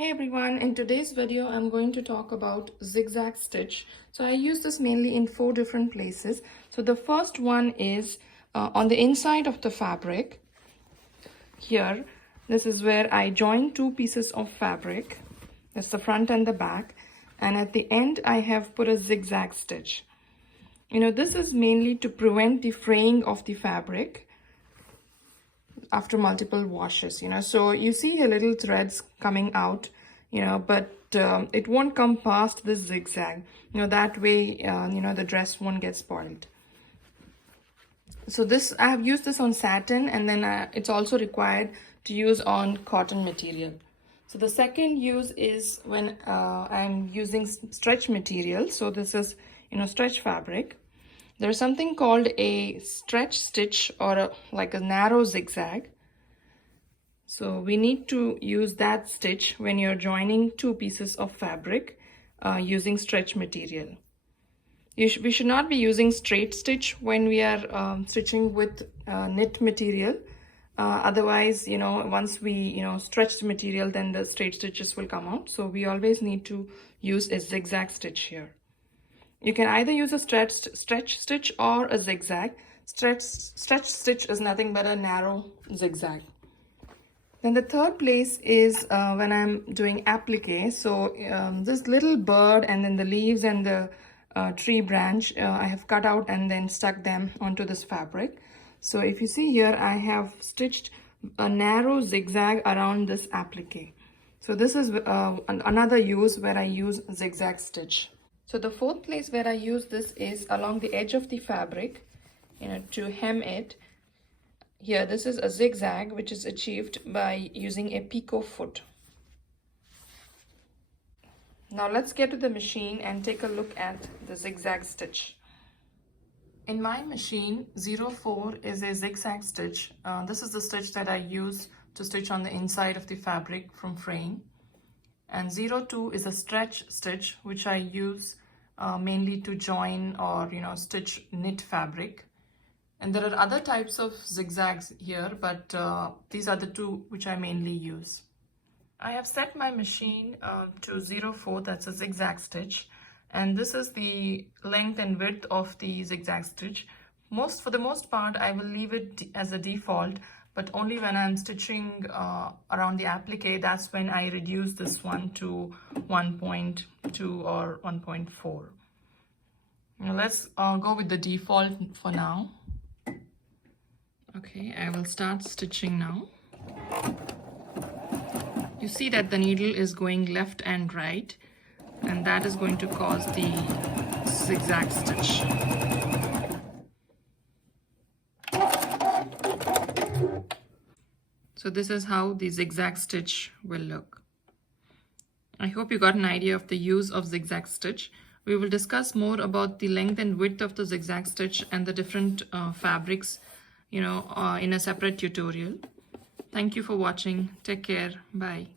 Hey everyone, in today's video I'm going to talk about zigzag stitch. So I use this mainly in 4 different places. So the first one is on the inside of the fabric. Here, this is where I join 2 pieces of fabric. That's the front and the back. And at the end I have put a zigzag stitch. This is mainly to prevent the fraying of the fabric after multiple washes. So you see here little threads coming out, but it won't come past this zigzag. That way the dress won't get spoiled. So this, I have used this on satin, and then it's also required to use on cotton material. So the second use is when I'm using stretch material. So this is stretch fabric. There's something called a stretch stitch or like a narrow zigzag. So we need to use that stitch when you're joining 2 pieces of fabric using stretch material. We should not be using straight stitch when we are stitching with knit material. Otherwise, once we stretch the material, then the straight stitches will come out. So we always need to use a zigzag stitch here. You can either use a stretch stitch or a zigzag. Stretch stitch is nothing but a narrow zigzag. Then the third place is when I'm doing applique. So this little bird and then the leaves and the tree branch, I have cut out and then stuck them onto this fabric. So if you see here, I have stitched a narrow zigzag around this applique. So this is another use where I use zigzag stitch. So the fourth place where I use this is along the edge of the fabric, to hem it. Here, this is a zigzag which is achieved by using a picot foot. Now let's get to the machine and take a look at the zigzag stitch. In my machine, 04 is a zigzag stitch. This is the stitch that I use to stitch on the inside of the fabric from fraying. And 02 is a stretch stitch, which I use mainly to join or stitch knit fabric. And there are other types of zigzags here, but these are the 2 which I mainly use. I have set my machine to 04, that's a zigzag stitch. And this is the length and width of the zigzag stitch. For the most part, I will leave it as a default, but only when I'm stitching around the applique, that's when I reduce this one to 1.2 or 1.4. Let's go with the default for now. Okay, I will start stitching now. You see that the needle is going left and right, and that is going to cause the zigzag stitch. So this is how the zigzag stitch will look. I hope you got an idea of the use of zigzag stitch. We will discuss more about the length and width of the zigzag stitch and the different fabrics, in a separate tutorial. Thank you for watching. Take care. Bye.